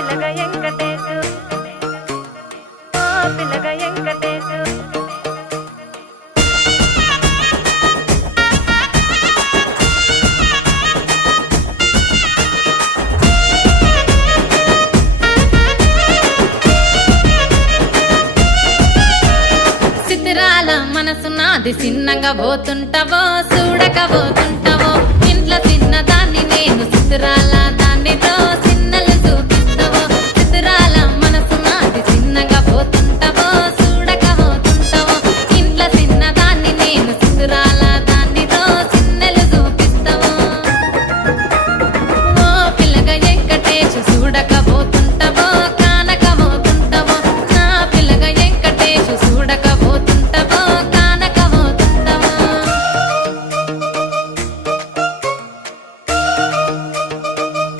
పిల్లగ వెంకటేశు ఓ పిల్లగ వెంకటేశు సిద్ధిరాల మనసు నాది చిన్నగా పోతుంటావో చూడక పోతుంటావో ఇంట్లో చిన్నదాన్ని నేను సిద్ధిరాల